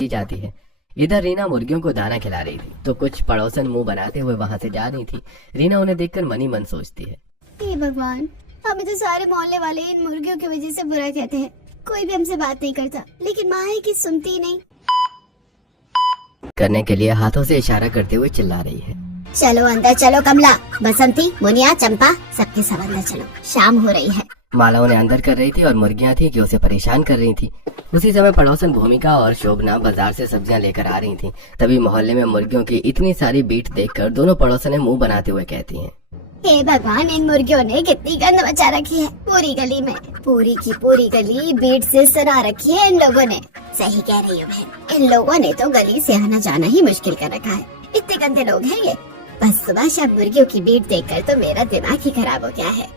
दी जाती है। इधर रीना मुर्गियों को दाना खिला रही थी तो कुछ पड़ोसन मुंह बनाते हुए वहां से जा रही थी। रीना उन्हें देखकर मनी मन सोचती है, हे भगवान, हमें तो सारे मोहल्ले वाले इन मुर्गियों की वजह से बुरा कहते हैं। कोई भी हमसे बात नहीं करता, लेकिन माँ है कि सुनती ही नहीं। करने के लिए हाथों से इशारा करते हुए चिल्ला रही है। चलो अंदर चलो कमला, बसंती, मुनिया, चंपा, सबके सब अंदर चलो, शाम हो रही है। माला उन्हें अंदर कर रही थी और मुर्गियां थी कि उसे परेशान कर रही थी। उसी समय पड़ोसन भूमिका और शोभना बाजार से सब्जियां लेकर आ रही थी। तभी मोहल्ले में मुर्गियों की इतनी सारी बीट देखकर दोनों पड़ोसने मुंह बनाते हुए कहती हैं, हे भगवान, इन मुर्गियों ने कितनी गंद मचा रखी है पूरी गली में। पूरी की पूरी गली बीट से सना रखी है इन लोगों ने। सही कह रही हो बहन, इन लोगों ने तो गली से आना जाना ही मुश्किल कर रखा है। इतने गंदे लोग हैं ये। बस सुबह शाम मुर्गियों की बीट देखकर तो मेरा दिमाग ही खराब हो गया है।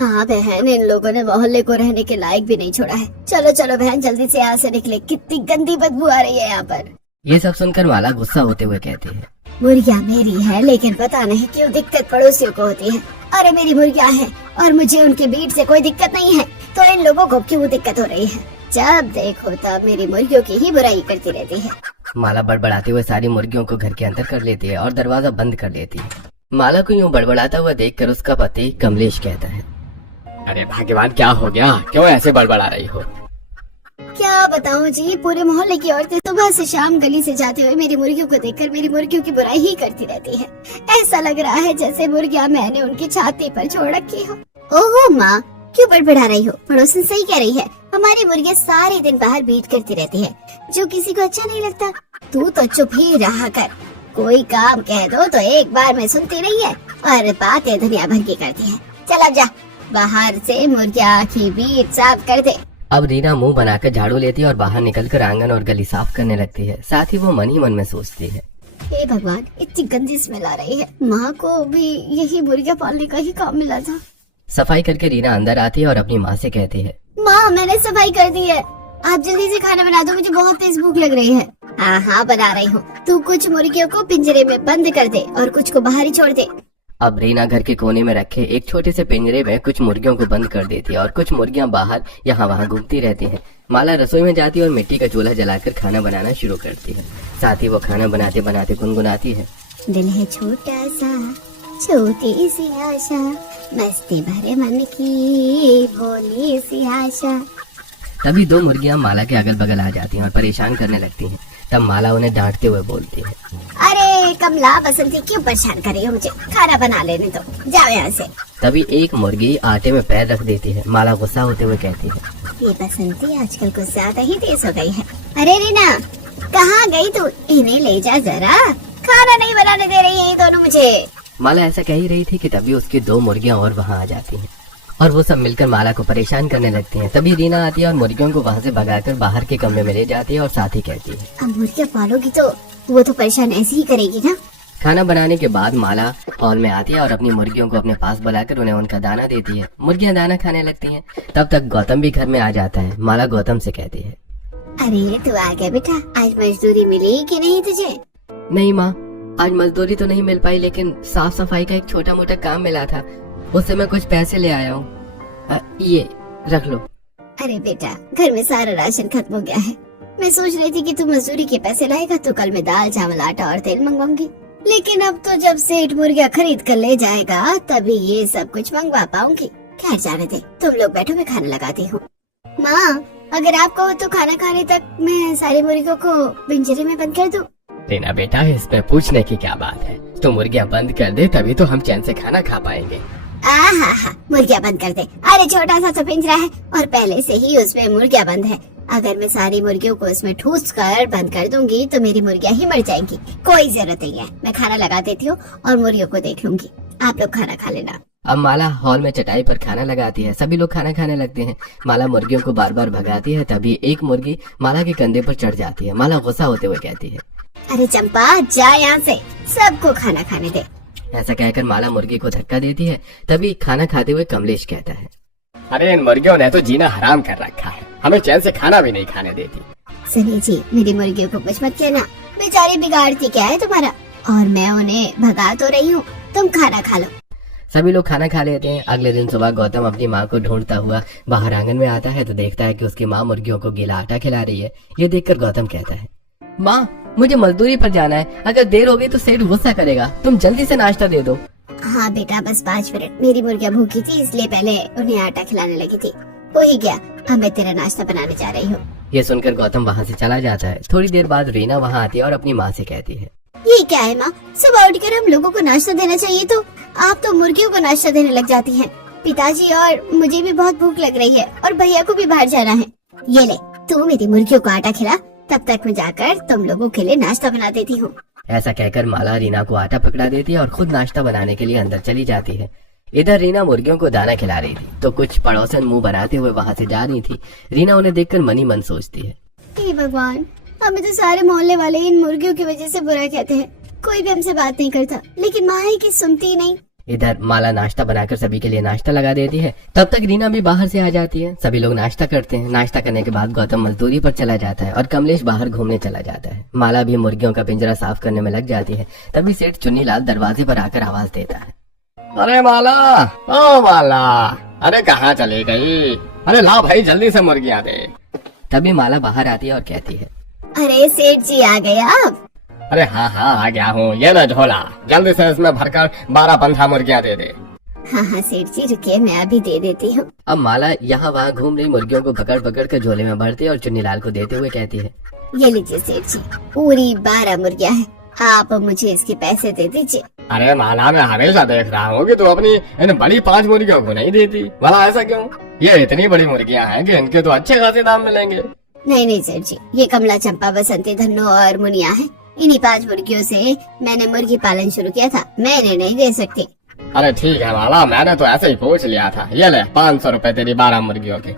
हाँ बहन, इन लोगों ने मोहल्ले को रहने के लायक भी नहीं छोड़ा है। चलो चलो बहन, जल्दी से यहाँ से निकले, कितनी गंदी बदबू आ रही है यहाँ पर। ये सब सुनकर माला गुस्सा होते हुए कहती है, मुर्गियाँ मेरी है, लेकिन पता नहीं क्यों दिक्कत पड़ोसियों को होती है। अरे मेरी मुर्गियाँ हैं और मुझे उनकी बीट से कोई दिक्कत नहीं है, तो इन लोगों को क्यों दिक्कत हो रही है? जब देखो तब मेरी मुर्गियों की ही बुराई करती रहती है। माला बड़बड़ाते हुए सारी मुर्गियों को घर के अंदर कर लेती है और दरवाजा बंद कर लेती है। माला को यूं बड़बड़ाता हुआ देखकर उसका पति कमलेश कहता है, अरे भाग्यवान, क्या हो गया? क्यों ऐसे बड़बड़ा रही हो? क्या बताऊं जी, पूरे मोहल्ले की औरतें सुबह से शाम गली से जाते हुए मेरी मुर्गियों को देखकर मेरी मुर्गियों की बुराई ही करती रहती है। ऐसा लग रहा है जैसे मुर्गियां मैंने उनकी छाती पर छोड़ रखी हो। ओहो माँ, क्यों बड़बड़ा रही हो? पड़ोसन सही कह रही है, हमारी मुर्गियां सारे दिन बाहर बीट करती रहती है, जो किसी को अच्छा नहीं लगता। तू तो चुप ही रहा कर, कोई काम कह दो तो एक बार में सुनती नहीं है और बातें दुनिया भर की करती है। चल अब जा, बाहर से मुर्गियां की बीट साफ कर दे। अब रीना मुंह बनाकर झाड़ू लेती है और बाहर निकलकर आंगन और गली साफ करने लगती है। साथ ही वो मन ही मन में सोचती है, हे भगवान, इतनी गंदी स्मेल आ रही है। माँ को भी यही मुर्गियां पालने का ही काम मिला था। सफाई करके रीना अंदर आती है और अपनी माँ से कहती है, माँ मैंने सफाई कर दी है, आप जल्दी से खाना बना दो, मुझे बहुत तेज भूख लग रही है। हाँ हाँ बना रही हूँ, तू कुछ मुर्गियों को पिंजरे में बंद कर दे और कुछ को बाहर ही छोड़ दे। अब रीना घर के कोने में रखे एक छोटे से पिंजरे में कुछ मुर्गियों को बंद कर देती है और कुछ मुर्गियां बाहर यहाँ वहाँ घूमती रहती हैं। माला रसोई में जाती है और मिट्टी का चूल्हा जलाकर खाना बनाना शुरू करती है। साथ ही वो खाना बनाते बनाते गुनगुनाती है, दिल है छोटा सा, छोटी सी आशा, मस्ती भरे मन की भोली सी आशा। तभी दो मुर्गियां माला के अगल बगल आ जाती हैं और परेशान करने लगती हैं। तब माला उन्हें डांटते हुए बोलती है, अरे कमला, बसंती, क्यों परेशान कर रही हो मुझे? खाना बना लेने दो, जाओ यहाँ से। तभी एक मुर्गी आटे में पैर रख देती है। माला गुस्सा होते हुए कहती है, ये बसंती आजकल कुछ ज्यादा ही तेज हो गई है। अरे रीना, कहाँ गई तू? इन्हें ले जा जरा, खाना नहीं बनाने दे रही है ये दोनों मुझे। माला ऐसा कह ही रही थी कि तभी उसकी दो मुर्गियां और वहां आ जाती हैं और वो सब मिलकर माला को परेशान करने लगती हैं। तभी रीना आती है और मुर्गियों को वहां से भगाकर बाहर के कमरे में ले जाती है और साथ ही कहती है, अब मुर्गियाँ पालोगी तो वो तो परेशान ऐसे ही करेगी ना। खाना बनाने के बाद माला हॉल में आती है और अपनी मुर्गियों को अपने पास बुलाकर उन्हें उनका दाना देती है। मुर्गियां दाना खाने लगती हैं। तब तक गौतम भी घर में आ जाता है। माला गौतम से कहती है, अरे तू आ गया बेटा, आज मजदूरी मिली कि नहीं तुझे? नहीं माँ, आज मजदूरी तो नहीं मिल पाई, लेकिन साफ सफाई का एक छोटा मोटा काम मिला था, उससे मैं कुछ पैसे ले आया हूँ, ये रख लो। अरे बेटा, घर में सारा राशन खत्म हो गया है। मैं सोच रही थी कि तू मजदूरी के पैसे लाएगा तो कल मैं दाल चावल आटा और तेल मंगवाऊंगी, लेकिन अब तो जब सेठ मुर्गियाँ खरीद कर ले जाएगा तभी ये सब कुछ मंगवा पाऊंगी। खैर जाने दे, तुम लोग बैठो, मैं खाना लगाती हूँ। माँ, अगर आप कहो तो खाना खाने तक मैं सारी मुर्गियों को पिंजरे में बंद कर दूं। रीना बेटा, इसमें पूछने की क्या बात है? तो मुर्गियाँ बंद कर दे, तभी तो हम चैन से खाना खा पाएंगे। आहा, मुर्गियाँ बंद कर दे। अरे छोटा सा तो पिंजरा है और पहले से ही उसमें मुर्गियाँ बंद है। अगर मैं सारी मुर्गियों को उसमें ठूस कर बंद कर दूंगी तो मेरी मुर्गियाँ ही मर जाएंगी। कोई जरूरत नहीं है, मैं खाना लगा देती हूँ और मुर्गियों को देख लूंगी। आप लोग खाना खा लेना। अब माला हॉल में चटाई पर खाना लगाती है। सभी लोग खाना खाने लगते हैं। माला मुर्गियों को बार बार भगाती है। तभी एक मुर्गी माला के कंधे पर चढ़ जाती है। माला गुस्सा होते हुए कहती है, अरे चंपा, जा यहाँ से, सबको खाना खाने दे। ऐसा कहकर माला मुर्गी को धक्का देती है। तभी खाना खाते हुए कमलेश कहता है, अरे इन मुर्गियों ने तो जीना हराम कर रखा है, हमें चैन से खाना भी नहीं खाने देती। सुनिए जी, मेरी मुर्गियों को कुछ मत कहना, बेचारी बिगाड़ती क्या है तुम्हारा, और मैं उन्हें भगा तो रही हूँ, तुम खाना खा लो। सभी लोग खाना खा लेते हैं। अगले दिन सुबह गौतम अपनी माँ को ढूंढता हुआ बाहर आंगन में आता है तो देखता है कि उसकी माँ मुर्गियों को गीला आटा खिला रही है। ये देखकर गौतम कहता है, माँ, मुझे मजदूरी पर जाना है, अगर देर होगी तो सेठ गुस्सा करेगा, तुम जल्दी से नाश्ता दे दो। हाँ बेटा, बस 5 मिनट। मेरी मुर्गियाँ भूखी थी इसलिए पहले उन्हें आटा खिलाने लगी थी। हो ही गया, अब मैं तेरा नाश्ता बनाने जा रही हूँ। ये सुनकर गौतम वहाँ से चला जाता है। थोड़ी देर बाद रीना वहाँ आती है और अपनी माँ से कहती है, ये क्या है माँ, सुबह उठकर हम लोगों को नाश्ता देना चाहिए तो आप तो मुर्गियों को नाश्ता देने लग जाती हैं। पिताजी और मुझे भी बहुत भूख लग रही है और भैया को भी बाहर जाना है। ये ले, तू मेरी मुर्गियों को आटा खिला, तब तक मैं जाकर तुम लोगों के लिए नाश्ता बना देती हूँ। ऐसा कहकर माला रीना को आटा पकड़ा देती है और खुद नाश्ता बनाने के लिए अंदर चली जाती है। इधर रीना मुर्गियों को दाना खिला रही थी तो कुछ पड़ोसन मुंह बनाते हुए वहाँ से जा रही थी। रीना उन्हें देखकर मन ही मन सोचती है, हे भगवान, हमें तो सारे मोहल्ले वाले इन मुर्गियों की वजह से बुरा कहते हैं। कोई भी हमसे बात नहीं करता, लेकिन माँ है कि सुनती ही नहीं। इधर माला नाश्ता बनाकर सभी के लिए नाश्ता लगा देती है। तब तक रीना भी बाहर से आ जाती है। सभी लोग नाश्ता करते हैं। नाश्ता करने के बाद गौतम मजदूरी पर चला जाता है और कमलेश बाहर घूमने चला जाता है। माला भी मुर्गियों का पिंजरा साफ करने में लग जाती है। तभी सेठ चुन्नीलाल दरवाजे पर आकर आवाज देता है, अरे माला, ओ माला, अरे कहाँ चली गई? अरे ला भाई, जल्दी से मुर्गियाँ दे। तभी माला बाहर आती है और कहती है, अरे सेठ जी आ गए आप? अरे हाँ हाँ आ गया हूँ, ये ले झोला, जल्दी से इसमें भरकर 12-15 मुर्गियाँ दे दे। हाँ हाँ सेठ जी रुकिए, मैं अभी दे देती हूँ। अब माला यहाँ वहाँ घूम रही मुर्गियों को पकड़ पकड़ कर झोले में भरती है और चुन्नीलाल को देते हुए कहती है, ये लीजिए सेठ जी, पूरी 12 मुर्गियाँ हैं, आप मुझे इसके पैसे दे दीजिए। अरे माला, मैं हमेशा देख रहा हूँ कि तू अपनी इन बड़ी 5 मुर्गियों को नहीं देती, भला ऐसा क्यों? ये इतनी बड़ी मुर्गियाँ हैं कि इनके तो अच्छे खासे दाम मिलेंगे। नहीं सेठ जी, ये कमला, चंपा, बसंती, धन्नो और मुनिया है। इन्हीं 5 मुर्गियों से मैंने मुर्गी पालन शुरू किया था, मैं इन्हें नहीं दे सकती। अरे ठीक है माला, मैंने तो ऐसे ही पूछ लिया था। ये ले 500 रुपए तेरी 12 मुर्गियों के।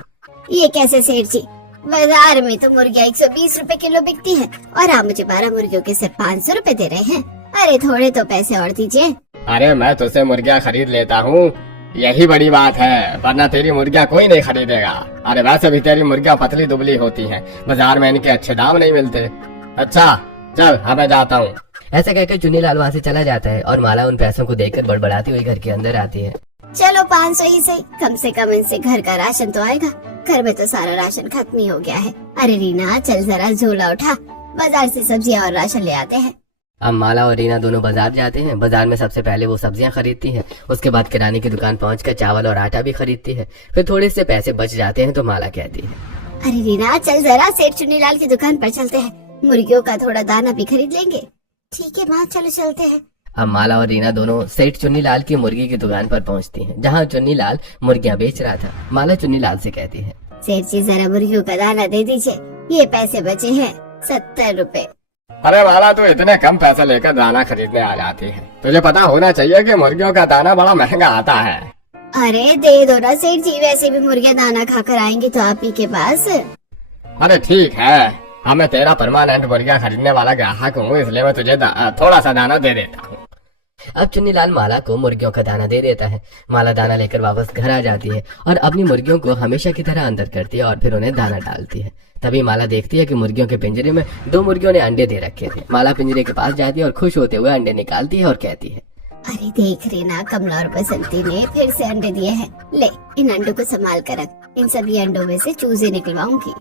ये कैसे सेठ जी, बाजार में तो मुर्गियाँ 120 रुपए किलो बिकती है और आप मुझे 12 मुर्गियों के सिर्फ 500 रुपए दे रहे हैं। अरे थोड़े तो पैसे और दीजिए। अरे मैं तुझसे मुर्गियाँ खरीद लेता हूँ, यही बड़ी बात है, वरना तेरी मुर्गियाँ कोई नहीं खरीदेगा। अरे वैसे भी तेरी मुर्गियाँ पतली दुबली होती हैं, बाजार में इनके अच्छे दाम नहीं मिलते। अच्छा चल, अब मैं जाता हूँ। ऐसा कहकर चुन्नीलाल वहाँ से चला जाता है और माला उन पैसों को देखकर बड़बड़ाती हुई घर के अंदर आती है। चलो 500 ही सही, कम से कम इनसे घर का राशन तो आएगा। घर में तो सारा राशन खत्म ही हो गया है। अरे रीना चल जरा झोला उठा, बाजार से सब्जियाँ और राशन ले आते हैं। अब माला और रीना दोनों बाजार जाते हैं। बाजार में सबसे पहले वो सब्जियां खरीदती हैं, उसके बाद किराने की दुकान पहुंचकर चावल और आटा भी खरीदती है। फिर थोड़े से पैसे बच जाते हैं तो माला कहती है, अरे रीना चल जरा सेठ चुन्नीलाल की दुकान पर चलते हैं, मुर्गियों का थोड़ा दाना भी खरीद लेंगे। ठीक है माँ, चलो चलते हैं। अब माला और रीना दोनों सेठ चुन्नीलाल की मुर्गी की दुकान पर पहुंचती हैं, जहां चुन्नीलाल मुर्गियां बेच रहा था। माला चुन्नीलाल से कहती है, सेठ जी जरा मुर्गियों का दाना दे दीजिए, ये पैसे बचे हैं 70 रुपए। अरे माला, तू इतने कम पैसे लेकर दाना खरीदने आ जाती है, तुझे पता होना चाहिए कि मुर्गियों का दाना बड़ा महंगा आता है। अरे दे दो ना सेठ जी, वैसे भी मुर्गियाँ दाना खाकर आएंगी तो आप ही के पास। अरे ठीक है, हाँ मैं तेरा परमानेंट मुर्गियाँ खरीदने वाला ग्राहक हूँ, इसलिए मैं तुझे थोड़ा सा दाना दे देता हूँ। अब चुन्नीलाल माला को मुर्गियों का दाना दे देता है। माला दाना लेकर वापस घर आ जाती है और अपनी मुर्गियों को हमेशा की तरह अंदर करती है और फिर उन्हें दाना डालती है। तभी माला देखती है कि मुर्गियों के पिंजरे में 2 मुर्गियों ने अंडे दे रखे थे। माला पिंजरे के पास जाती है और खुश होते हुए अंडे निकालती है और कहती है, अरे देख रीना, कमला और बसंती ने फिर से अंडे दिए हैं। ले इन अंडों को संभाल कर रख, इन सभी अंडों में से चूजे निकलवाऊंगी।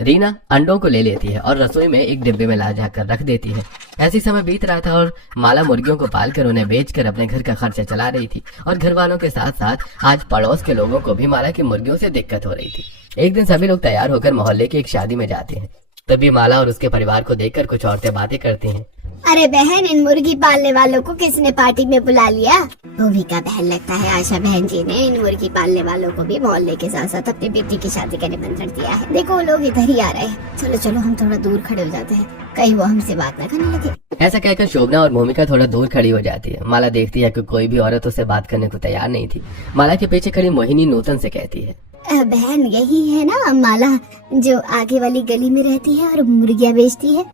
रीना अंडों को ले लेती है और रसोई में एक डिब्बे में ला जाकर रख देती है। ऐसी समय बीत रहा था और माला मुर्गियों को पालकर उन्हें बेचकर अपने घर का खर्चा चला रही थी और घर वालों के साथ साथ आज पड़ोस के लोगों को भी माला की मुर्गियों से दिक्कत हो रही थी। एक दिन सभी लोग तैयार होकर मोहल्ले की एक शादी में जाते हैं। तभी माला और उसके परिवार को देखकर कुछ औरतें बातें करती हैं। अरे बहन, इन मुर्गी पालने वालों को किसने पार्टी में बुला लिया? भूमिका बहन लगता है आशा बहन जी ने इन मुर्गी पालने वालों को भी मोहल्ले के साथ साथ अपनी बेटी की शादी का निमंत्रण दिया है। देखो लोग इधर ही आ रहे हैं, चलो चलो हम थोड़ा दूर खड़े हो जाते हैं, कहीं वो हमसे बात न करने लगे। ऐसा कहकर शोभना और भूमिका थोड़ा दूर खड़ी हो जाती है। माला देखती है कि कोई भी औरत उससे बात करने को तैयार नहीं थी। माला के पीछे खड़ी मोहिनी नूतन से कहती है, बहन यही है ना माला जो आगे वाली गली में रहती है और मुर्गियाँ बेचती है?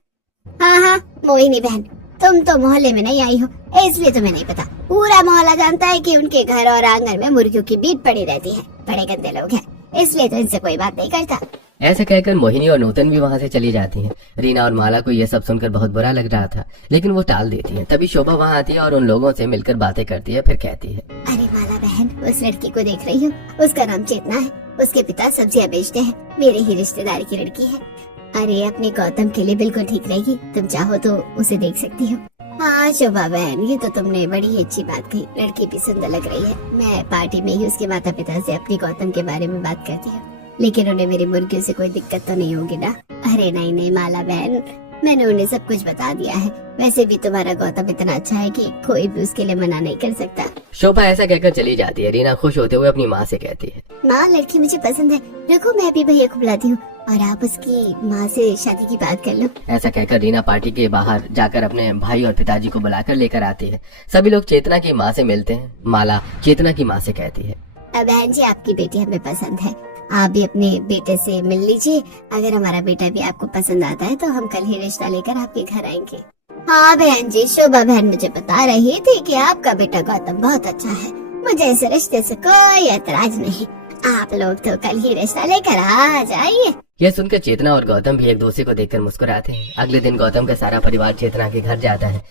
हाँ हाँ मोहिनी बहन, तुम तो मोहल्ले में नहीं आई हो इसलिए तुम्हें नहीं पता। पूरा मोहल्ला जानता है कि उनके घर और आंगन में मुर्गियों की बीट पड़ी रहती है। बड़े गंदे लोग हैं, इसलिए तो इनसे कोई बात नहीं करता। ऐसा कहकर मोहिनी और नूतन भी वहाँ से चली जाती हैं। रीना और माला को यह सब सुनकर बहुत बुरा लग रहा था, लेकिन वो टाल देती हैं। तभी शोभा वहाँ आती है और उन लोगों से मिलकर बातें करती है। फिर कहती है, अरे माला बहन, उस लड़की को देख रही हो? उसका नाम चेतना है, उसके पिता सब्जियाँ बेचते हैं, मेरे ही रिश्तेदार की लड़की है। अरे अपने गौतम के लिए बिल्कुल ठीक रहेगी, तुम चाहो तो उसे देख सकती हो। हाँ शोभा बहन, ये तो तुमने बड़ी अच्छी बात कही, लड़की भी सुंदर लग रही है। मैं पार्टी में ही उसके माता पिता से अपनी गौतम के बारे में बात करती हूँ, लेकिन उन्हें मेरी मुर्गियों से कोई दिक्कत तो नहीं होगी ना? अरे नहीं नहीं माला बहन, मैंने उन्हें सब कुछ बता दिया है। वैसे भी तुम्हारा गौतम इतना अच्छा है कि कोई भी उसके लिए मना नहीं कर सकता। शोभा ऐसा कहकर चली जाती है। रीना खुश होते हुए अपनी माँ से कहती है, माँ लड़की मुझे पसंद है, रखो मैं अभी भैया को बुलाती हूँ और आप उसकी माँ से शादी की बात कर लो। ऐसा कहकर रीना पार्टी के बाहर जाकर अपने भाई और पिताजी को बुलाकर लेकर आती है। सभी लोग चेतना की माँ से मिलते हैं। माला चेतना की माँ से कहती है, बहन जी आपकी बेटी हमें पसंद है, आप भी अपने बेटे से मिल लीजिए। अगर हमारा बेटा भी आपको पसंद आता है तो हम कल ही रिश्ता लेकर आपके घर आएंगे। हाँ बहन जी, शोभा बहन मुझे बता रही थी कि आपका बेटा गौतम बहुत अच्छा है, मुझे इस रिश्ते से कोई एतराज नहीं। आप लोग तो कल ही रिश्ता लेकर आ जाइए। यह सुनकर चेतना और गौतम भी एक दूसरे को देखकर मुस्कुराते हैं। अगले दिन गौतम का सारा परिवार चेतना के घर जाता है।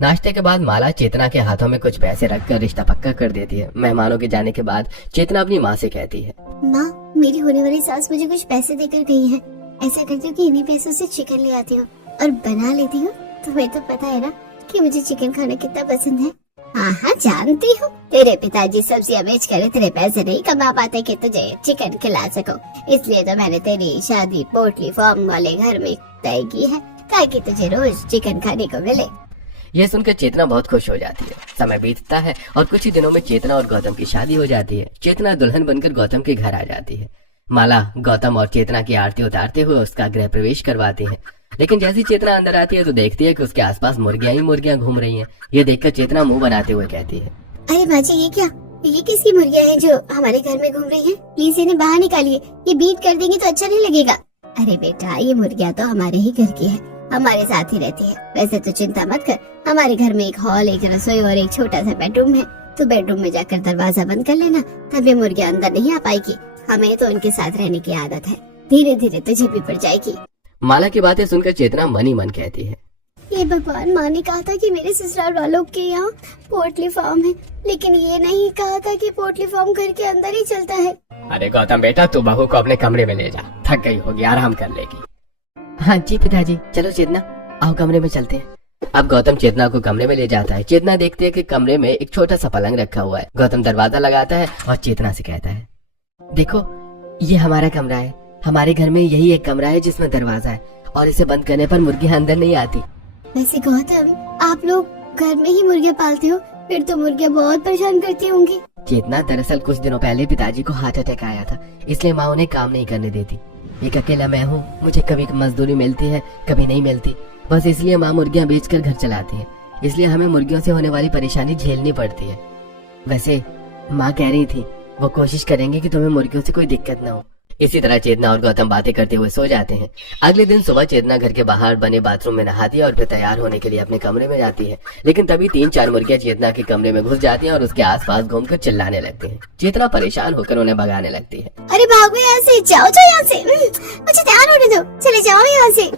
नाश्ते के बाद माला चेतना के हाथों में कुछ पैसे रखकर रिश्ता पक्का कर देती है। मेहमानों के जाने के बाद चेतना अपनी माँ से कहती है, माँ मेरी होने वाली सास मुझे कुछ पैसे देकर गई है, ऐसा करती हूँ कि इन्हीं पैसों से चिकन ले आती हूँ और बना लेती हूँ। तुम्हें तो पता है ना कि मुझे चिकन खाना कितना पसंद है। हाँ हाँ जानती हूँ, तेरे पिताजी सब्जियां बेच कर इतने पैसे नहीं कमा पाते कि तुझे चिकन खिला सको, इसलिए तो मैंने तेरी शादी पोल्ट्री फार्म वाले घर में तय की है ताकि तुझे रोज चिकन खाने को मिले। यह सुनकर चेतना बहुत खुश हो जाती है। समय बीतता है और कुछ ही दिनों में चेतना और गौतम की शादी हो जाती है। चेतना दुल्हन बनकर गौतम के घर आ जाती है। माला गौतम और चेतना की आरती उतारते हुए उसका गृह प्रवेश करवाती है। लेकिन जैसी चेतना अंदर आती है तो देखती है कि उसके आसपास मुर्गियां ही मुर्गियां घूम रही हैं। ये देखकर चेतना मुंह बनाते हुए कहती है, अरे माँ जी ये क्या, ये किसकी मुर्गियाँ हैं जो हमारे घर में घूम रही हैं? प्लीज इन्हें बाहर निकालिए, ये बीट कर देंगी तो अच्छा नहीं लगेगा। अरे बेटा ये मुर्गियाँ तो हमारे ही घर की है, हमारे साथ ही रहती है। वैसे तो चिंता मत कर, हमारे घर में एक हॉल, एक रसोई और एक छोटा सा बेडरूम है। तो बेडरूम में जाकर दरवाजा बंद कर लेना, तब ये मुर्गियाँ अंदर नहीं आ पाएगी। हमें तो उनके साथ रहने की आदत है, धीरे धीरे तुझे भी पड़ जाएगी। माला की बातें सुनकर चेतना मन ही मन कहती है, ये भगवान, माँ ने कहा था कि मेरे ससुराल वालों के यहाँ पोल्ट्री फार्म है, लेकिन ये नहीं कहा था कि पोल्ट्री फार्म घर के अंदर ही चलता है। अरे गौतम बेटा, तू बहू को अपने कमरे में ले जा, थक गई होगी, आराम कर लेगी। हाँ जी पिताजी, चलो चेतना आओ कमरे में चलते हैं। अब गौतम चेतना को कमरे में ले जाता है। चेतना देखती है कि कमरे में एक छोटा सा पलंग रखा हुआ है। गौतम दरवाजा लगाता है और चेतना से कहता है, देखो ये हमारा कमरा है, हमारे घर में यही एक कमरा है जिसमें दरवाजा है और इसे बंद करने पर मुर्गियां अंदर नहीं आती। वैसे गौतम, आप लोग घर में ही मुर्गियाँ पालते हो, फिर तो मुर्गियाँ बहुत परेशान करती होंगी। चेतना दरअसल कुछ दिनों पहले पिताजी को हार्ट अटैक आया था, इसलिए माँ उन्हें काम नहीं करने देती। एक अकेला मैं हूँ, मुझे कभी मजदूरी मिलती है कभी नहीं मिलती, बस इसलिए माँ मुर्गियाँ बेचकर घर चलाती है। इसलिए हमें मुर्गियों से होने वाली परेशानी झेलनी पड़ती है। वैसे माँ कह रही थी वो कोशिश करेंगे कि तुम्हें मुर्गियों से कोई दिक्कत ना हो। इसी तरह चेतना और गौतम बातें करते हुए सो जाते हैं। अगले दिन सुबह चेतना घर के बाहर बने बाथरूम में नहाती है और फिर तैयार होने के लिए अपने कमरे में जाती है। लेकिन तभी 3-4 मुर्गियां चेतना के कमरे में घुस जाती हैं और उसके आसपास घूमकर चिल्लाने लगती हैं। चेतना परेशान होकर उन्हें भगाने लगती है। अरे भागो यहाँ से, जाओ जाओ यहाँ से, मुझे ध्यान होने दो, चले जाओ यहाँ से।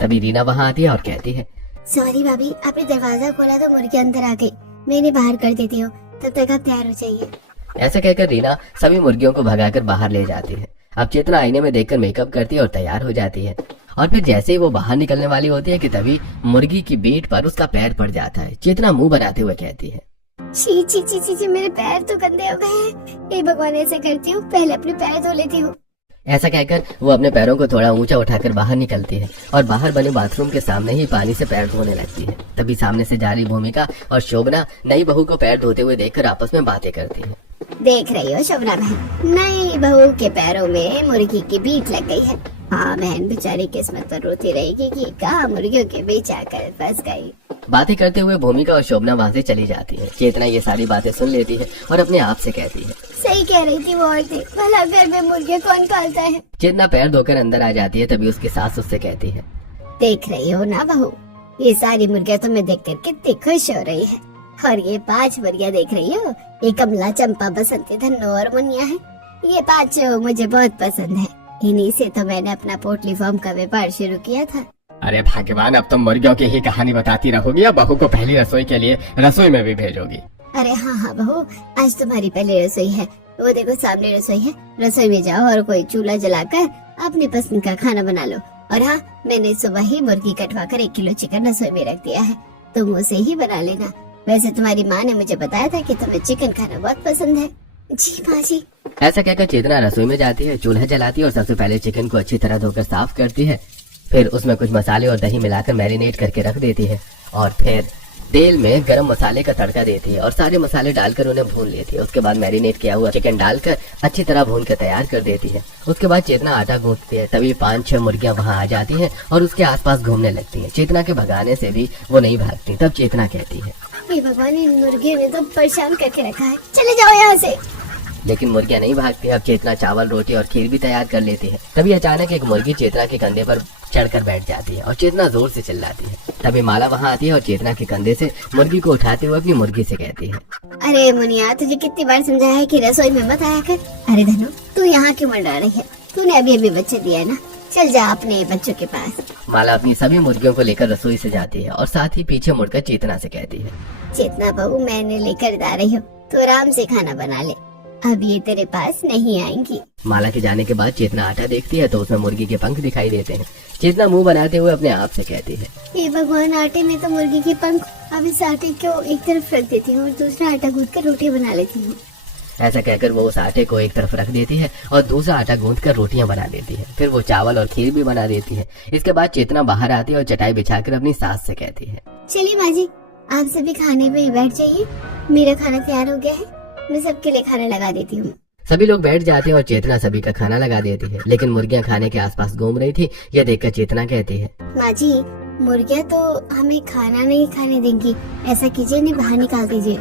तभी रीना वहाँ आती है और कहती है, सॉरी भाभी, आपने दरवाजा खोला तो मुर्गियाँ अंदर आ गई, मैं इन्हें बाहर कर देती हूँ, तब तक आप तैयार हो जाइए। ऐसा कहकर रीना सभी मुर्गियों को भगाकर बाहर ले जाती है। अब चेतना आईने में देखकर मेकअप करती है और तैयार हो जाती है। और फिर जैसे ही वो बाहर निकलने वाली होती है कि तभी मुर्गी की बीट पर उसका पैर पड़ जाता है। चेतना मुंह बनाते हुए कहती है, छी छी छी छी छी, मेरे पैर तो गंदे हो गए। हे भगवान, ऐसा करती हूँ, पहले अपने पैर धो लेती हूँ। ऐसा कहकर वो अपने पैरों को थोड़ा ऊंचा उठाकर बाहर निकलती है और बाहर बने बाथरूम के सामने ही पानी से पैर धोने लगती है। तभी सामने से जा रही भूमिका और शोभना नई बहू को पैर धोते हुए देखकर आपस में बातें करती है। देख रही हो शोभना बहन, नई बहू के पैरों में मुर्गी की बीट लग गई है। हाँ बहन, बेचारी किस्मत पर रोती रहेगी कि कहाँ मुर्गियों के बीच आकर फंस गई। बातें करते हुए भूमिका और शोभना वहाँ से चली जाती है। चेतना ये सारी बातें सुन लेती है और अपने आप से कहती है, सही कह रही थी वो औरतें, भला घर में मुर्गियाँ कौन पालता है। चेतना पैर धोकर अंदर आ जाती है। तभी उसकी सास उससे कहती है, देख रही हो ना बहू, ये सारी मुर्गियाँ तुम्हें देखकर कितनी खुश हो रही है। और ये 5 मुर्गियाँ देख रही हो, ये कमला, चंपा, बसंती, धन्नो और मुनिया है। ये 5 मुझे बहुत पसंद है, इन्हीं से तो मैंने अपना पोल्ट्री फार्म का व्यापार शुरू किया था। अरे भगवान, अब तुम मुर्गियों की ही कहानी बताती रहोगी या बहू को पहली रसोई के लिए रसोई में भी भेजोगी? अरे हाँ हाँ बहू, आज तुम्हारी पहली रसोई है, वो देखो सामने रसोई है, रसोई में जाओ और कोई चूल्हा जलाकर अपनी पसंद का खाना बना लो और हाँ, मैंने सुबह ही मुर्गी कटवा कर 1 किलो चिकन रसोई में रख दिया है, तुम उसे ही बना लेना। वैसे तुम्हारी माँ ने मुझे बताया था कि तुम्हें चिकन खाना बहुत पसंद है। जी माँ जी। ऐसा कहकर चेतना रसोई में जाती है, चूल्हा जलाती है और सबसे पहले चिकन को अच्छी तरह धोकर साफ करती है। फिर उसमें कुछ मसाले और दही मिलाकर मैरिनेट करके रख देती है और फिर तेल में गरम मसाले का तड़का देती है और सारे मसाले डालकर उन्हें भून लेती है। उसके बाद मैरिनेट किया हुआ चिकन डालकर अच्छी तरह भून कर तैयार कर देती है। उसके बाद चेतना आटा गूंथती है। तभी 5-6 मुर्गियां वहां आ जाती हैं और उसके आसपास घूमने लगती हैं। चेतना के भगाने से भी वो नहीं भागती। तब चेतना कहती है, हे भगवान, इन मुर्गियों ने तो परेशान करके रखा है, चले जाओ यहाँ से। लेकिन मुर्गियां नहीं भागती। अब चेतना चावल, रोटी और खीर भी तैयार कर लेती है। तभी अचानक एक मुर्गी चेतना के कंधे पर चढ़कर बैठ जाती है और चेतना जोर से चिल्लाती है। तभी माला वहां आती है और चेतना के कंधे से मुर्गी को उठाते हुए अपनी मुर्गी से कहती है, अरे मुनिया, तुझे कितनी बार समझाया है कि रसोई में मत आया कर। अरे धनु, तू यहाँ क्यों मंडरा रही है? तूने अभी अभी बच्चे दिया है ना, चल जा अपने बच्चों के पास। माला अपनी सभी मुर्गियों को लेकर रसोई से जाती है और साथ ही पीछे मुड़कर चेतना से कहती है, चेतना बहू, मैंने लेकर जा रही हूँ, तो आराम से खाना बना ले, अब ये तेरे पास नहीं आएंगी। माला के जाने के बाद चेतना आटा देखती है तो उसमें मुर्गी के पंख दिखाई देते हैं। चेतना मुंह बनाते हुए अपने आप से कहती है, हे भगवान, आटे में तो मुर्गी के पंख। अब इस आटे को एक तरफ रख देती हूँ और दूसरा आटा गूंथ कर रोटियां बना लेती हूँ। ऐसा कहकर वो उस आटे को एक तरफ रख देती है और दूसरा आटा गूंथकर रोटियां बना देती है। फिर वो चावल और खीर भी बना देती है। इसके बाद चेतना बाहर आती है और चटाई बिछाकर अपनी सास से कहती है, चलिए माँ जी, आप सभी खाने में बैठ जाइए, मेरा खाना तैयार हो गया है, मैं सबके लिए खाना लगा देती हूँ। सभी लोग बैठ जाते हैं और चेतना सभी का खाना लगा देती है। लेकिन मुर्गियां खाने के आसपास घूम रही थी। यह देखकर चेतना कहती है, माँ जी, मुर्गियाँ तो हमें खाना नहीं खाने देंगी, ऐसा कीजिए, इन्हें बाहर निकाल दीजिए।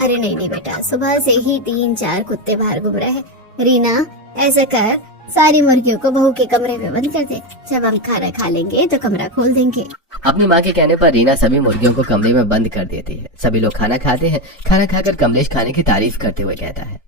अरे नहीं नहीं बेटा, सुबह से ही 3-4 कुत्ते बाहर घूम रहे हैं। रीना, ऐसा कर, सारी मुर्गियों को बहू के कमरे में बंद कर दे, जब हम खाना खा लेंगे तो कमरा खोल देंगे। अपनी माँ के कहने पर रीना सभी मुर्गियों को कमरे में बंद कर देती है। सभी लोग खाना खाते हैं। खाना खाकर कमलेश खाने की तारीफ करते हुए कहता है,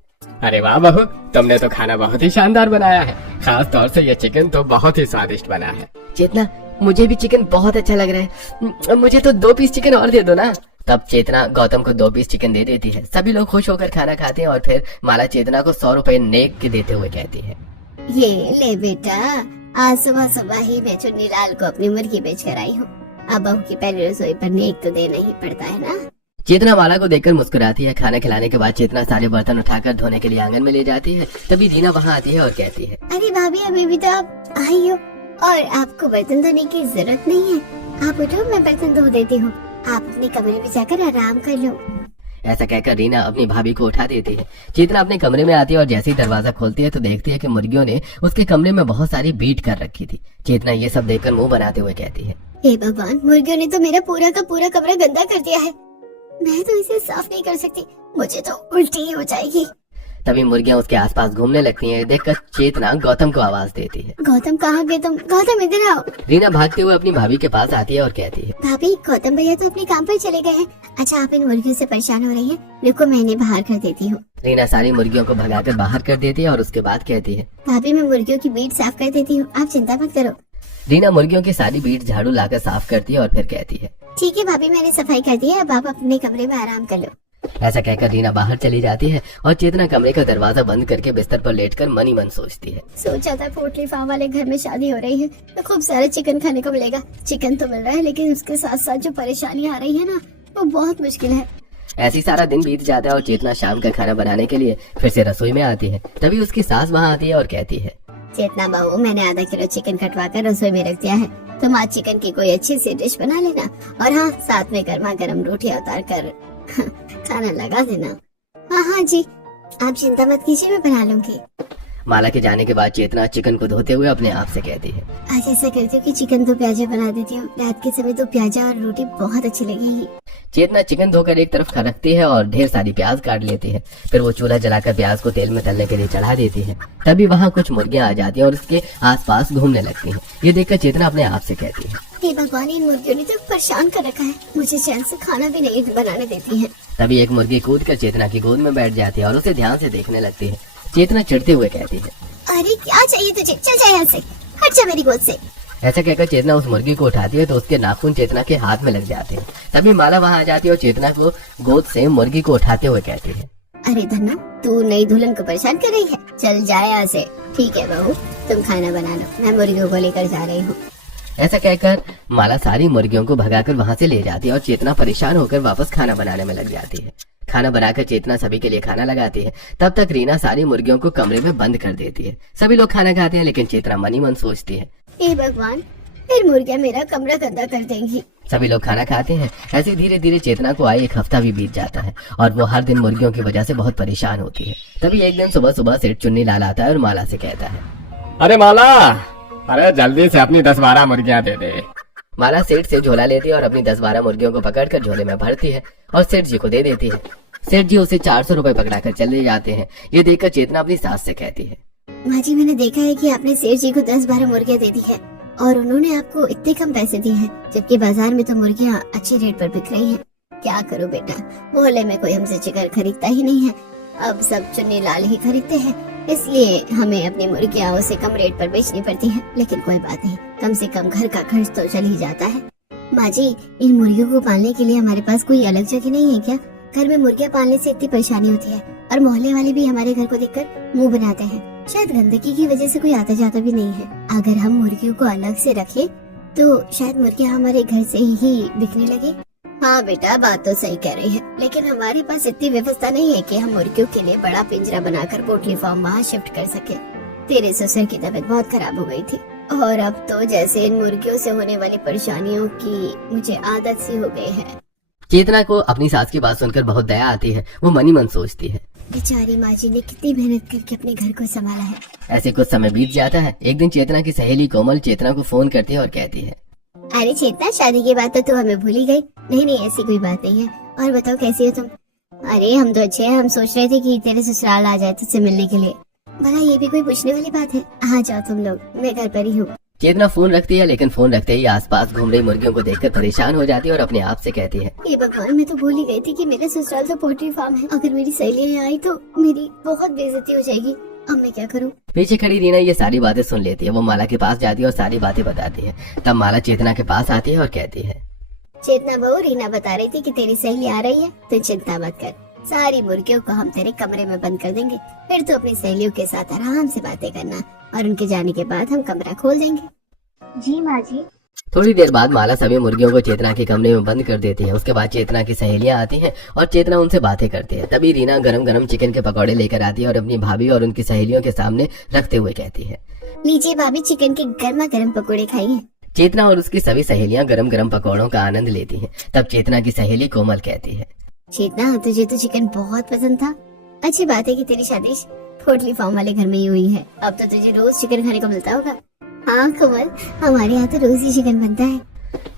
अरे वाह बहू, तुमने तो खाना बहुत ही शानदार बनाया है। खास तौर से ये चिकन तो बहुत ही स्वादिष्ट बना है। चेतना, मुझे भी चिकन बहुत अच्छा लग रहा है, मुझे तो 2 पीस चिकन और दे दो ना। तब चेतना गौतम को 2 पीस चिकन दे देती है। सभी लोग खुश होकर खाना खाते हैं और फिर माला चेतना को 100 रुपए नेक के देते हुए कहती है, ये ले बेटा, आज सुबह सुबह ही मैं चुन्नीलाल को अपनी मुर्गी बेच कर आई हूँ। अब बहू की पहली रसोई पर नेक तो देना ही पड़ता है ना। चेतना माला को देखकर मुस्कुराती है। खाना खिलाने के बाद चेतना सारे बर्तन उठाकर धोने के लिए आंगन में ले जाती है। तभी रीना वहाँ आती है और कहती है, अरे भाभी, अभी भी तो आप आई हो और आपको बर्तन धोने की जरूरत नहीं है। आप उठो, मैं बर्तन धो देती हूँ, आप अपने कमरे में जाकर आराम कर लो। ऐसा कहकर रीना अपनी भाभी को उठा देती है। चेतना अपने कमरे में आती है और जैसे ही दरवाजा खोलती है तो देखती है कि मुर्गियों ने उसके कमरे में बहुत सारी बीट कर रखी थी। चेतना ये सब देखकर मुंह बनाते हुए कहती है, हे भगवान, मुर्गियों ने तो मेरा पूरा का पूरा कमरा गंदा कर दिया है, मैं तो इसे साफ नहीं कर सकती, मुझे तो उल्टी ही हो जाएगी। तभी मुर्गियां उसके आसपास घूमने लगती हैं। देखकर चेतना गौतम को आवाज देती है, गौतम कहाँ गए तुम? गौतम इधर आओ। रीना भागते हुए अपनी भाभी के पास आती है और कहती है, भाभी, गौतम भैया तो अपने काम पर चले गए हैं। अच्छा, आप इन मुर्गियों से परेशान हो रही हैं, रुको मैं इन्हें बाहर कर देती हूँ। रीना सारी मुर्गियों को भगाकर बाहर कर देती है और उसके बाद कहती है, भाभी, मैं मुर्गियों की बीट साफ कर देती हूँ, आप चिंता मत करो। रीना मुर्गियों की सारी बीट झाड़ू लाकर साफ करती है और फिर कहती है, ठीक है भाभी, मैंने सफाई कर दी है, अब आप अपने कमरे में आराम कर लो। ऐसा कहकर रीना बाहर चली जाती है और चेतना कमरे का दरवाजा बंद करके बिस्तर पर लेटकर मन ही मन सोचती है। सोचा था पोल्ट्री फार्म वाले घर में शादी हो रही है तो खूब सारा चिकन खाने को मिलेगा। चिकन तो मिल रहा है, लेकिन उसके साथ साथ जो परेशानी आ रही है ना, वो बहुत मुश्किल है। ऐसी सारा दिन बीत जाता है और चेतना शाम का खाना बनाने के लिए फिर से रसोई में आती है। तभी उसकी सास वहाँ आती है और कहती है, चेतना बहू, मैंने आधा किलो चिकन कटवा कर रसोई में रख दिया है, तुम आज चिकन की कोई अच्छी सी डिश बना लेना और हाँ, साथ में गर्मा गर्म रोटियां उतार कर खाना लगा देना। हाँ हाँ जी, आप चिंता मत कीजिए, मैं बना लूंगी। माला के जाने के बाद चेतना चिकन को धोते हुए अपने आप से कहती है, आज ऐसा करती हूँ कि चिकन तो प्याजा बना देती हूँ, रात के समय तो प्याजा और रोटी बहुत अच्छी लगेगी। चेतना चिकन धोकर एक तरफ रखती है और ढेर सारी प्याज काट लेती है। फिर वो चूल्हा जलाकर प्याज को तेल में तलने के लिए चढ़ा देती है। तभी वहाँ कुछ मुर्गियां आ जाती हैं और उसके आसपास घूमने लगती हैं। ये देखकर चेतना अपने आप से कहती है, हे भगवान, इन मुर्गियों ने तो परेशान कर रखा है, मुझे चैन से खाना भी नहीं बनाने देती है। तभी एक मुर्गी कूद कर चेतना की गोद में बैठ जाती है और उसे ध्यान से देखने लगती है। चेतना चिढ़ते हुए कहती है, अरे क्या चाहिए तुझे, चल जा यहाँ से, हट जा मेरी गोद से। ऐसा कहकर चेतना उस मुर्गी को उठाती है तो उसके नाखून चेतना के हाथ में लग जाते हैं। तभी माला वहाँ आ जाती है और चेतना को गोद से मुर्गी को उठाते हुए कहती है, अरे धन्ना, तू नई दुल्हन को परेशान कर रही है, चल जा यहाँ से। ठीक है बहू, तुम खाना बना लो, मैं मुर्गियों को लेकर जा रही हूँ। ऐसा कहकर माला सारी मुर्गियों को भगाकर वहां से ले जाती है और चेतना परेशान होकर वापस खाना बनाने में लग जाती है। खाना बनाकर चेतना सभी के लिए खाना लगाती है। तब तक रीना सारी मुर्गियों को कमरे में बंद कर देती है। सभी लोग खाना खाते हैं, लेकिन चेतना मन ही मन सोचती है, हे भगवान, फिर मुर्गियाँ मेरा कमरा गंदा कर देंगी। सभी लोग खाना खाते हैं। ऐसे धीरे धीरे चेतना को आए 1 हफ्ता भी बीत जाता है और वो हर दिन मुर्गियों की वजह से बहुत परेशान होती है। तभी एक दिन सुबह सुबह सेठ चुन्नी लाल आता है और माला से कहता है, अरे माला, अरे जल्दी से अपनी 10-12 मुर्गियां दे दे। माला सेठ से झोला लेती है और अपनी 10-12 मुर्गियों को पकड़कर झोले में भरती है और सेठ जी को दे देती है। सेठ जी उसे 400 रुपए पकड़ाकर चले जाते हैं। ये देखकर चेतना अपनी सास से कहती है, माँ जी, मैंने देखा है कि आपने सेठ जी को 10-12 मुर्गियाँ दे दी है और उन्होंने आपको इतने कम पैसे दिए हैं, जबकि बाजार में तो मुर्गियाँ अच्छे रेट पर बिक रही हैं। क्या करूँ बेटा, मोहल्ले में कोई हमसे चिकन खरीदता ही नहीं है। अब सब चुन्नी लाल ही खरीदते हैं, इसलिए हमें अपनी मुर्गियाँ उसे कम रेट पर बेचनी पड़ती हैं। लेकिन कोई बात नहीं, कम से कम घर का खर्च तो चल ही जाता है। माँ जी, इन मुर्गियों को पालने के लिए हमारे पास कोई अलग जगह नहीं है क्या? घर में मुर्गियाँ पालने से इतनी परेशानी होती है और मोहल्ले वाले भी हमारे घर को देखकर मुंह बनाते हैं। शायद गंदगी की वजह से कोई आता जाता भी नहीं है। अगर हम मुर्गियों को अलग से रखें तो शायद मुर्गियाँ हमारे घर से ही बिकने लगे। हाँ बेटा, बात तो सही कह रही है, लेकिन हमारे पास इतनी व्यवस्था नहीं है कि हम मुर्गियों के लिए बड़ा पिंजरा बनाकर पोल्ट्री फार्म वहाँ शिफ्ट कर सके। तेरे ससुर की तबीयत बहुत खराब हो गई थी और अब तो जैसे इन मुर्गियों से होने वाली परेशानियों की मुझे आदत सी हो गई है। चेतना को अपनी सास की बात सुनकर बहुत दया आती है। वो मन ही मन सोचती है, बेचारी माँ जी ने कितनी मेहनत करके अपने घर को संभाला है। ऐसे कुछ समय बीत जाता है। एक दिन चेतना की सहेली कोमल चेतना को फोन करती है और कहती है, अरे चेतना, शादी की बात तो तू हमें भूल ही गई। नहीं नहीं, ऐसी कोई बात नहीं है। और बताओ कैसी हो तुम? अरे हम तो अच्छे हैं। हम सोच रहे थे कि तेरे ससुराल आ जाए तुझसे मिलने के लिए। भला ये भी कोई पूछने वाली बात है? आ जाओ तुम लोग, मैं घर पर ही हूँ। चेतना फोन रखती है, लेकिन फोन रखते ही आसपास घूम रही मुर्गियों को देखकर परेशान हो जाती है और अपने आप से कहती है, ये भगवान, मैं तो भूल ही गई थी कि मेरा ससुराल तो पोल्ट्री फार्म है। अगर मेरी सहेलियाँ यहाँ आई तो मेरी बहुत बेइज्जती हो जाएगी। अब मैं क्या करूँ? पीछे खड़ी रीना ये सारी बातें सुन लेती है। वो माला के पास जाती है और सारी बातें बताती है। तब माला चेतना के पास आती है और कहती है, चेतना बहू, रीना बता रही थी कि तेरी सहेली आ रही है, तो चिंता मत कर। सारी मुर्गियों को हम तेरे कमरे में बंद कर देंगे। फिर तो अपनी सहेलियों के साथ आराम से बातें करना और उनके जाने के बाद हम कमरा खोल देंगे। जी माँ जी। थोड़ी देर बाद माला सभी मुर्गियों को चेतना के कमरे में बंद कर देती है। उसके बाद चेतना की सहेलियां आती हैं और चेतना उनसे बातें करती है। तभी रीना गरम गरम चिकन के पकौड़े लेकर आती है और अपनी भाभी और उनकी सहेलियों के सामने रखते हुए कहती है, लीजिए भाभी, चिकन के गर्मा गर्म पकौड़े खाइए। चेतना और उसकी सभी सहेलियां गरम गरम पकौड़ों का आनंद लेती हैं। तब चेतना की सहेली कोमल कहती है, चेतना, तुझे तो चिकन बहुत पसंद था। अच्छी बात है कि तेरी शादी पोल्ट्री फार्म वाले घर में ही हुई है। अब तो तुझे रोज चिकन खाने को मिलता होगा। हाँ कोमल, हमारे यहाँ तो रोज ही चिकन बनता है।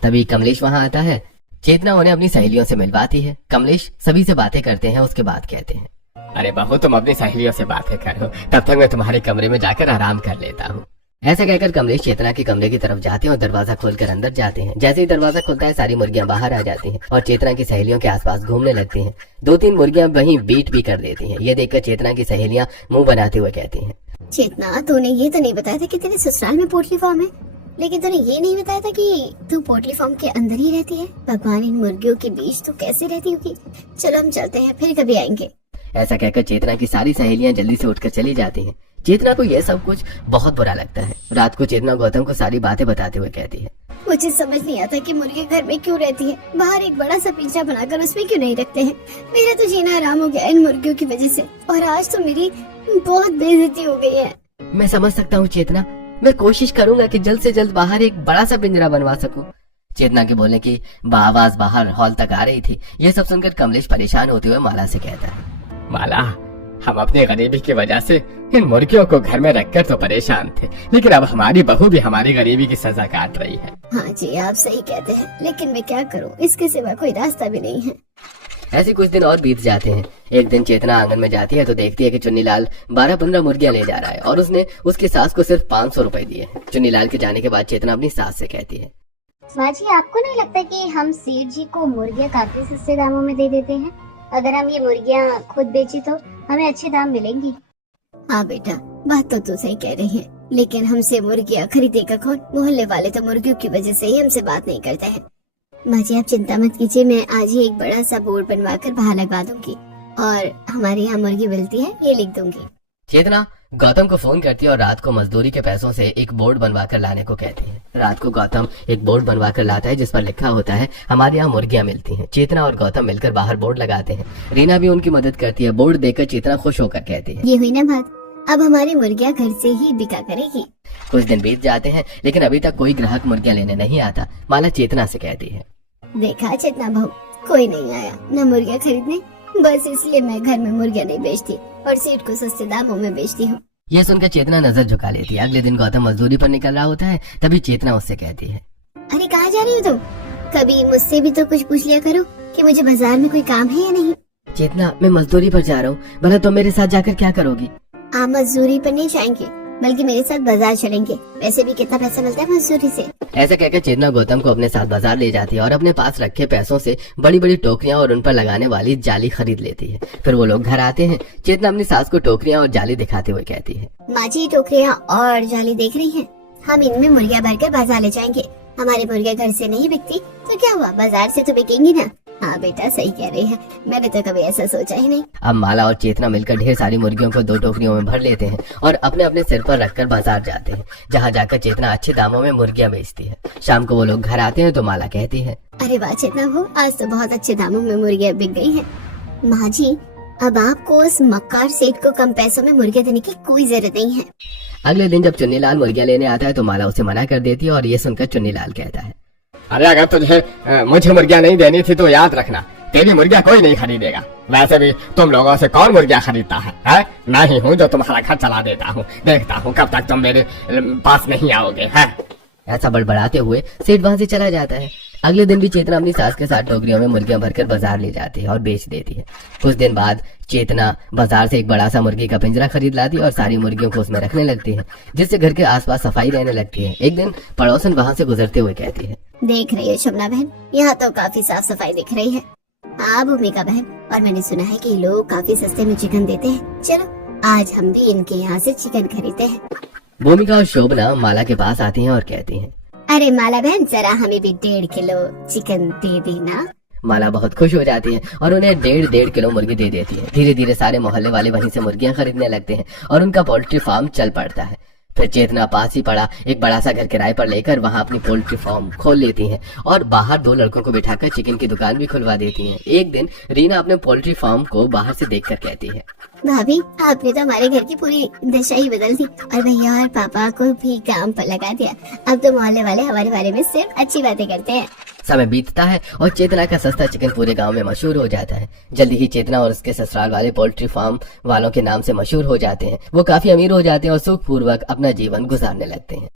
तभी कमलेश वहाँ आता है। चेतना उन्हें अपनी सहेलियों से मिलवाती है। कमलेश सभी से बातें करते हैं। उसके बाद कहते हैं, अरे बहू, तुम अपनी सहेलियों से बातें करो, तब तक मैं तुम्हारे कमरे में जाकर आराम कर लेता हूँ। ऐसा कहकर कमलेश चेतना के कमरे की तरफ जाते हैं और दरवाजा खोलकर अंदर जाते हैं। जैसे ही दरवाजा खुलता है, सारी मुर्गियां बाहर आ जाती हैं और चेतना की सहेलियों के आसपास घूमने लगती हैं। 2-3 मुर्गियां वहीं बीट भी कर देती हैं। ये देखकर चेतना की सहेलियां मुंह बनाते हुए कहती हैं, चेतना, तूने ये तो नहीं बताया था कि तेरे ससुराल में पोल्ट्री फार्म है, लेकिन तूने ये नहीं बताया था कि तू पोल्ट्री फार्म के अंदर ही रहती है। भगवान, इन मुर्गियों के बीच तू कैसे रहती होगी। चलो हम चलते हैं, फिर कभी आएंगे। ऐसा कहकर चेतना की सारी सहेलियां जल्दी से उठकर चली जाती हैं। चेतना को यह सब कुछ बहुत बुरा लगता है। रात को चेतना गौतम को सारी बातें बताते हुए कहती है, मुझे समझ नहीं आता कि मुर्गी घर में क्यों रहती है। बाहर एक बड़ा सा पिंजरा बनाकर उसमें क्यों नहीं रखते हैं। मेरा तो जीना आराम हो गया इन मुर्गियों की वजह से, और आज तो मेरी बहुत बेइज्जती हो गई है। मैं समझ सकता हूँ चेतना, मैं कोशिश करूंगा कि जल्द से जल्द बाहर एक बड़ा सा पिंजरा बनवा सकूं। चेतना के बोलने की आवाज बाहर हॉल तक आ रही थी। यह सब सुनकर कमलेश परेशान होते हुए माला से कहता है, माला, हम अपनी गरीबी की वजह से इन मुर्गियों को घर में रखकर तो परेशान थे, लेकिन अब हमारी बहू भी हमारी गरीबी की सजा काट रही है। हाँ जी, आप सही कहते हैं, लेकिन मैं क्या करूँ, इसके सिवा कोई रास्ता भी नहीं है। ऐसे कुछ दिन और बीत जाते हैं। एक दिन चेतना आंगन में जाती है तो देखती है कि चुन्नीलाल 12-15 मुर्गियां ले जा रहा है और उसने उसकी सास को सिर्फ 500 रुपए दिए। चुन्नीलाल के जाने के बाद चेतना अपनी सास से कहती है, माँ जी, आपको नहीं लगता कि हम सेठ जी को मुर्गियाँ काफी सस्ते दामों में दे देते हैं? अगर हम ये मुर्गियाँ खुद बेचे तो हमें अच्छे दाम मिलेंगे। हाँ बेटा, बात तो तू सही कह रही है, लेकिन हमसे मुर्गियाँ खरीदेगा कौन? मोहल्ले वाले तो मुर्गियों की वजह से ही हमसे बात नहीं करते हैं। माँ जी, आप चिंता मत कीजिए, मैं आज ही एक बड़ा सा बोर्ड बनवा कर बाहर लगवा दूंगी और हमारे यहाँ मुर्गी मिलती है ये लिख दूंगी। चेतना गौतम को फोन करती है और रात को मजदूरी के पैसों से एक बोर्ड बनवा कर लाने को कहती है। रात को गौतम एक बोर्ड बनवा कर लाता है जिस पर लिखा होता है हमारे यहाँ मुर्गियां मिलती हैं। चेतना और गौतम मिलकर बाहर बोर्ड लगाते हैं। रीना भी उनकी मदद करती है। बोर्ड देखकर चेतना खुश होकर कहती है, ये हुई ना बात, अब हमारी मुर्गियाँ घर से ही बिका करेगी। कुछ दिन बीत जाते हैं लेकिन अभी तक कोई ग्राहक मुर्गियां लेने नहीं आता। माला चेतना से कहती है, देखा चेतना बहू, कोई नहीं आया न मुर्गियाँ खरीदने, बस इसलिए मैं घर में मुर्गियाँ नहीं बेचती और सेठ को सस्ते दामों में बेचती हूँ। यह सुनकर चेतना नजर झुका लेती है। अगले दिन गौतम मजदूरी पर निकल रहा होता है, तभी चेतना उससे कहती है, अरे कहाँ जा रही हो तुम? कभी मुझसे भी तो कुछ पूछ लिया करो कि मुझे बाजार में कोई काम है या नहीं। चेतना मैं मजदूरी पर जा रहा हूँ, भला तुम मेरे साथ जाकर क्या करोगी? आप मजदूरी पर नहीं जाएंगे बल्कि मेरे साथ बाजार चलेंगे, वैसे भी कितना पैसा मिलता है मजदूरी से। ऐसा कहकर चेतना गौतम को अपने साथ बाजार ले जाती है और अपने पास रखे पैसों से बड़ी बड़ी टोकरियां और उन पर लगाने वाली जाली खरीद लेती है। फिर वो लोग घर आते हैं। चेतना अपनी सास को टोकरियां और जाली दिखाते हुए कहती है, माँ जी टोकरियाँ और जाली देख रही हैं? हम इनमें मुर्गियाँ भरकर बाजार ले जाएंगे। हमारी मुर्गियाँ घर से नहीं बिकती तो क्या हुआ, बाजार से तो बिकेंगी ना। हाँ बेटा सही कह रही है, मैंने तो कभी ऐसा सोचा ही नहीं। अब माला और चेतना मिलकर ढेर सारी मुर्गियों को 2 टोकरियों में भर लेते हैं और अपने अपने सिर पर रखकर बाजार जाते हैं, जहाँ जाकर चेतना अच्छे दामों में मुर्गियां बेचती है। शाम को वो लोग घर आते हैं तो माला कहती है, अरे वाह चेतना बहू, आज तो बहुत अच्छे दामों में मुर्गियाँ बिक गई हैं। माँ जी अब आपको उस मक्कार सेठ को कम पैसों में मुर्गियाँ देने की कोई जरूरत नहीं है। अगले दिन जब चुन्नीलाल मुर्गियां लेने आता है तो माला उसे मना कर देती है और ये सुनकर चुन्नीलाल कहता है, अरे अगर तुझे मुझे मुर्गियां नहीं देनी थी तो याद रखना तेरी मुर्गियां कोई नहीं खरीदेगा। वैसे भी तुम लोगों से कौन मुर्गियां खरीदता है? मैं ही हूँ जो तुम्हारा घर चला देता हूँ। देखता हूँ कब तक तुम मेरे पास नहीं आओगे। है ऐसा बड़बड़ाते हुए सेठ वहाँ से चला जाता है। अगले दिन भी चेतना अपनी सास के साथ टोकरियों में मुर्गियां भरकर बाजार ले जाती है और बेच देती है। कुछ दिन बाद चेतना बाजार से एक बड़ा सा मुर्गी का पिंजरा खरीद लाती है और सारी मुर्गियों को उसमें रखने लगती है, जिससे घर के आसपास सफाई रहने लगती है। एक दिन पड़ोसन वहाँ से गुजरते हुए कहती है, देख रही है शबना बहन, यहाँ तो काफी साफ सफाई दिख रही है। हाँ भूमिका बहन, और मैंने सुना है कि लोग काफी सस्ते में चिकन देते हैं। चलो आज हम भी इनके यहाँ से चिकन खरीदते हैं। भूमिका और शोभना माला के पास आती हैं और कहती हैं, अरे माला बहन जरा हमें भी 1.5 किलो चिकन दे देना। माला बहुत खुश हो जाती है और उन्हें 1.5 किलो मुर्गी दे देती है। धीरे धीरे सारे मोहल्ले वाले वहीं से मुर्गियां खरीदने लगते हैं और उनका पोल्ट्री फार्म चल पड़ता है। फिर चेतना पास ही पड़ा एक बड़ा सा घर किराए पर लेकर वहां अपनी पोल्ट्री फार्म खोल लेती हैं और बाहर 2 लड़कों को बिठाकर चिकन की दुकान भी खुलवा देती हैं। एक दिन रीना अपने पोल्ट्री फार्म को बाहर से देखकर कहती है, भाभी आपने तो हमारे घर की पूरी दशा ही बदल दी और भैया और पापा को भी काम पर लगा दिया। अब तो मोहल्ले वाले हमारे बारे में सिर्फ अच्छी बातें करते हैं। समय बीतता है और चेतना का सस्ता चिकन पूरे गांव में मशहूर हो जाता है। जल्दी ही चेतना और उसके ससुराल वाले पोल्ट्री फार्म वालों के नाम से मशहूर हो जाते हैं। वो काफी अमीर हो जाते हैं और सुखपूर्वक अपना जीवन गुजारने लगते हैं।